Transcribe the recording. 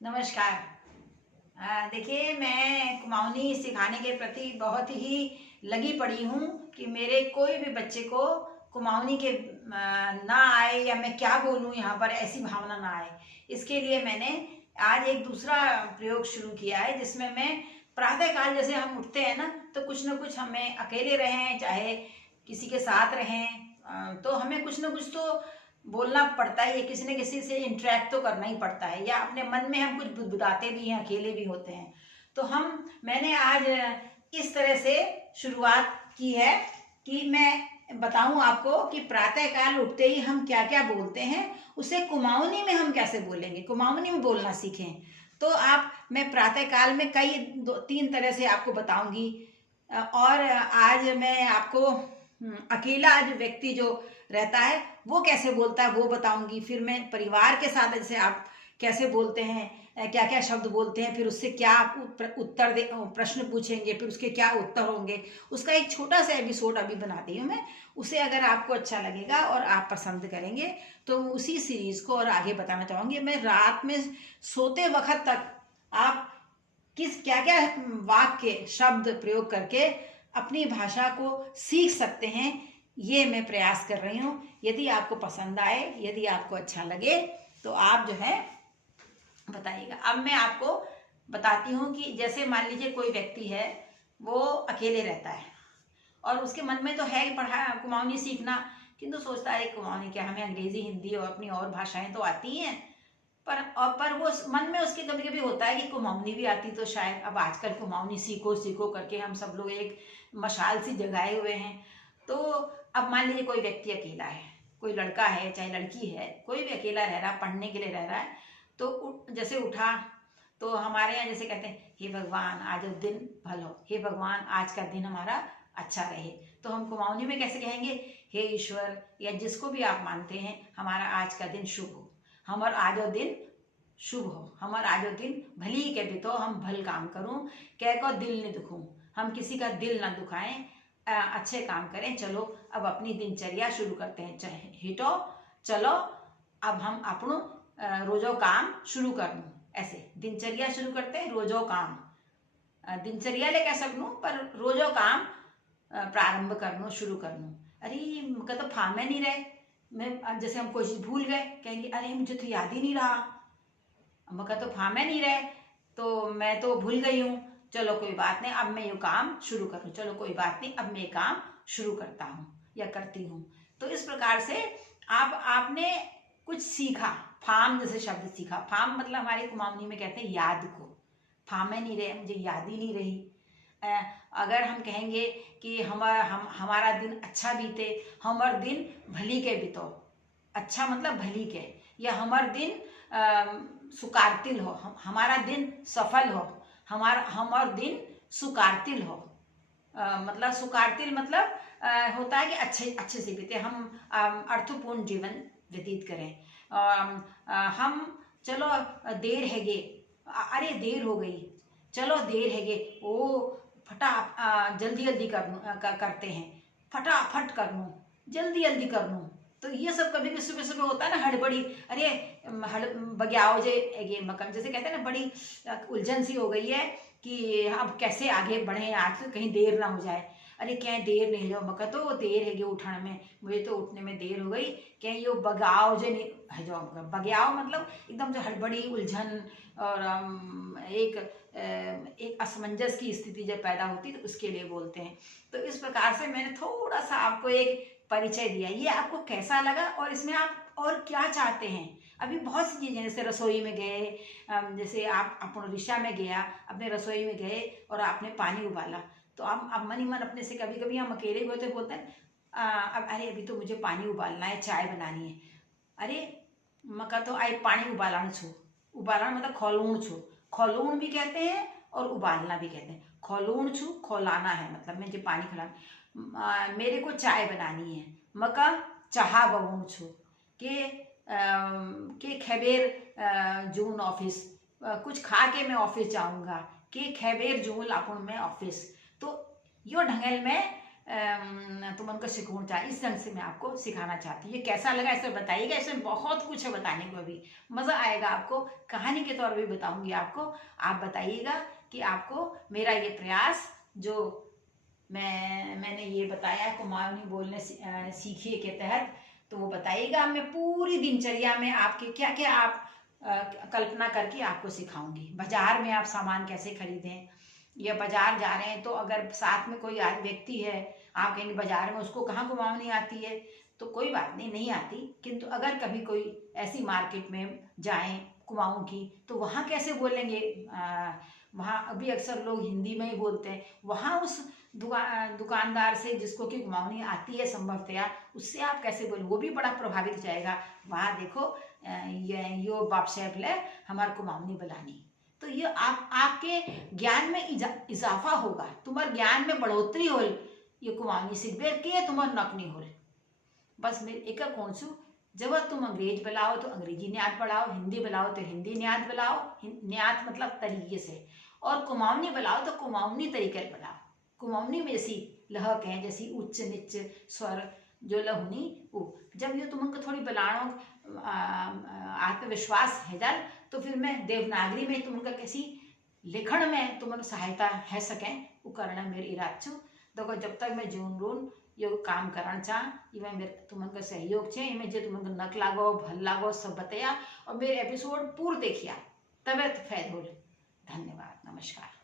नमस्कार। देखिए, मैं कुमाऊनी सिखाने के प्रति बहुत ही लगी पड़ी हूँ कि मेरे कोई भी बच्चे को कुमाऊनी के ना आए या मैं क्या बोलूँ यहाँ पर ऐसी भावना ना आए। इसके लिए मैंने आज एक दूसरा प्रयोग शुरू किया है जिसमें मैं प्रातः काल जैसे हम उठते हैं ना, तो कुछ न कुछ हमें अकेले रहें चाहे किसी के साथ रहें, तो हमें कुछ न कुछ तो बोलना पड़ता ही है, किसी न किसी से इंटरेक्ट तो करना ही पड़ता है, या अपने मन में हम कुछ बुदबुदाते भी हैं, अकेले भी होते हैं। तो मैंने आज इस तरह से शुरुआत की है कि मैं बताऊं आपको कि प्रातः काल उठते ही हम क्या क्या बोलते हैं, उसे कुमाऊनी में हम कैसे बोलेंगे, कुमाऊनी में बोलना सीखें। तो मैं प्रातः काल में कई दो तीन तरह से आपको बताऊंगी। और आज मैं आपको अकेला जो व्यक्ति जो रहता है वो कैसे बोलता है वो बताऊंगी। फिर मैं परिवार के साथ जैसे आप कैसे बोलते हैं, क्या क्या शब्द बोलते हैं, फिर उससे क्या उत्तर दे, प्रश्न पूछेंगे, फिर उसके क्या उत्तर होंगे, उसका एक छोटा सा एपिसोड अभी बनाती हूँ मैं। उसे अगर आपको अच्छा लगेगा और आप पसंद करेंगे तो उसी सीरीज को और आगे बताना चाहूँगी। मैं रात में सोते वक्त तक आप क्या क्या वाक्य शब्द प्रयोग करके अपनी भाषा को सीख सकते हैं, ये मैं प्रयास कर रही हूँ। यदि आपको पसंद आए, यदि आपको अच्छा लगे तो आप जो है बताइएगा। अब मैं आपको बताती हूँ कि जैसे मान लीजिए कोई व्यक्ति है, वो अकेले रहता है और उसके मन में तो है पढ़ा कुमाऊनी सीखना, किंतु सोचता है कुमाऊनी क्या, हमें अंग्रेजी हिंदी और अपनी और भाषाएं तो आती ही हैं, पर वो मन में उसके कभी कभी होता है कि कुमाऊनी भी आती तो शायद। अब आजकल कुमाऊनी सीखो सीखो करके हम सब लोग एक मशाल सी जगाए हुए हैं। तो अब मान लीजिए कोई व्यक्ति अकेला है, कोई लड़का है चाहे लड़की है, कोई भी अकेला रह रहा है, पढ़ने के लिए रह रहा है, तो जैसे उठा तो हमारे यहाँ जैसे कहते हैं, हे भगवान आज दिन भलो, हे भगवान आज का दिन हमारा अच्छा रहे। तो हम कुमाऊनी में कैसे कहेंगे, हे ईश्वर, या जिसको भी आप मानते हैं, हमारा आज का दिन शुभ हो, हमार आजो दिन शुभ हो, हमार आजो दिन भली के बितो, हम भल काम करूं, कह को दिल न दुखूं, हम किसी का दिल ना दुखाएं, अच्छे काम करें। चलो अब अपनी दिनचर्या शुरू करते हैं, हिटो चलो अब हम अपनों रोजो काम शुरू कर लूँ। ऐसे दिनचर्या शुरू करते हैं, रोजो काम, दिनचर्या ले कह सकूँ पर रोजो काम प्रारंभ करनो शुरू करनो। अरे मुझे तो फार्मे नहीं रहे, मैं जैसे हम कोई चीज़ भूल गए, कहेंगे अरे मुझे तो याद ही नहीं रहा, मका तो फार्मे नहीं रहे, तो मैं तो भूल गई हूँ। चलो कोई बात नहीं, अब मैं ये काम शुरू करूँ, चलो कोई बात नहीं, अब मैं ये काम शुरू करता हूँ या करती हूँ। तो इस प्रकार से आपने कुछ सीखा, फार्म जैसे शब्द सीखा। फार्म मतलब हमारे कुमाऊनी में कहते हैं याद को, फार्मे नहीं रहे, मुझे याद ही नहीं रही। अगर हम कहेंगे कि हमारा दिन अच्छा बीते, हमार दिन भली के बीतो, अच्छा मतलब भली के, या हमार दिन सुकारतिल हो, हमारा दिन सफल हो, हमार दिन सुकारतिल हो। मतलब सुकारतिल मतलब होता है कि अच्छे अच्छे से बीते, हम अर्थपूर्ण जीवन व्यतीत करें। हम चलो देर है गे, अरे देर हो गई, चलो देर है गे, ओ फटा जल्दी जल्दी करते हैं, फटाफट कर लूँ, जल्दी जल्दी कर लूँ। तो ये सब कभी भी सुबह सुबह होता है ना, हड़बड़ी, अरे बग्याओ जे ये मकम जैसे कहते हैं ना, बड़ी उलझन सी हो गई है कि अब कैसे आगे बढ़े, आज तो कहीं देर ना हो जाए। अरे क्या देर नहीं जाओ मका, तो देर है उठने में, मुझे तो उठने में देर हो गई, क्या यो बगाओ जे नहीं है जाओ। बग्याओ मतलब एकदम से हड़बड़ी उलझन और एक असमंजस की स्थिति जब पैदा होती है तो उसके लिए बोलते हैं। तो इस प्रकार से मैंने थोड़ा सा आपको एक परिचय दिया, ये आपको कैसा लगा और इसमें आप और क्या चाहते हैं। अभी बहुत सी चीज़ें, जैसे रसोई में गए, जैसे आप अपने रिश्ता में गया, अपने रसोई में गए और आपने पानी उबाला, तो अब मन ही मन अपने से कभी कभी हम अकेले भी होते बोलते हैं, अब अरे अभी तो मुझे पानी उबालना है, चाय बनानी है, अरे मका तो आए पानी उबालना छो, उबालना मतलब खोलूण छो, खोलूण भी कहते हैं और उबालना भी कहते हैं। खोलूण छू खोलाना है, मतलब मुझे पानी खिलाना, मेरे को चाय बनानी है, मका चाहा बवूण छू के खैबेर जून ऑफिस, कुछ खा के मैं ऑफिस जाऊंगा, के खैबेर जून लापुण में ऑफिस। तो यो ढंगल में तुम उनको सिखाना चाहिए, इस ढंग से मैं आपको सिखाना चाहती हूँ। ये कैसा लगा इसे बताइएगा, इसमें बहुत कुछ है बताने को, अभी मज़ा आएगा आपको, कहानी के तौर पे बताऊंगी आपको। आप बताइएगा कि आपको मेरा ये प्रयास जो मैंने ये बताया कुमाऊनी बोलने सीखिए के तहत, तो वो बताइएगा। मैं पूरी दिनचर्या में आपके क्या क्या आप कल्पना करके आपको सिखाऊंगी। बाजार में आप सामान कैसे खरीदें, या बाजार जा रहे हैं तो अगर साथ में कोई व्यक्ति है, आप कहेंगे बाजार में उसको कहाँ कुमाऊनी आती है, तो कोई बात नहीं, नहीं आती, किंतु अगर कभी कोई ऐसी मार्केट में जाएं कुमाऊं की, तो वहाँ कैसे बोलेंगे, वहाँ अभी अक्सर लोग हिंदी में ही बोलते हैं, वहाँ उस दुकानदार से जिसको कि कुमाऊनी आती है संभवतया, उससे आप कैसे बोलें, वो भी बड़ा प्रभावित हो जाएगा। वहाँ देखो यो बाप साहब ले हमार कुमाऊनी बुलानी, तो ये आपके ज्ञान में इजाफा होगा, तुम्हारे ज्ञान में बढ़ोतरी हो, ये कुमाऊनी सीखबे के तुम्हार नकनी हो। बस मैं एक कौन छू, जब तुम अंग्रेज बुलाओ तो अंग्रेजी न्यात बढ़ाओ, हिंदी बुलाओ तो हिंदी न्यात बुलाओ, न्यात मतलब तरीके से, और कुमाऊनी बुलाओ तो कुमाऊनी तरीके से बुलाओ। कुमाऊनी में जैसी लहक है, जैसी उच्च नीच स्वर जो लहुनी वो, जब ये तुमको थोड़ी बुलानो आत्मविश्वास है जाल, तो फिर मैं देवनागरी में तुमका कैसी लिखण में तुमको सहायता है सकें, वो करना मेरी इराद छू। देखो जब तक मैं जून रून यो काम करण चाह, इमें मेरे तुमका सहयोग छे, इमें जो तुमको नक लागो भल लागो सब बताया, और मेरे एपिसोड पूर्ण देखिया, तबे तो फैद हो। धन्यवाद, नमस्कार।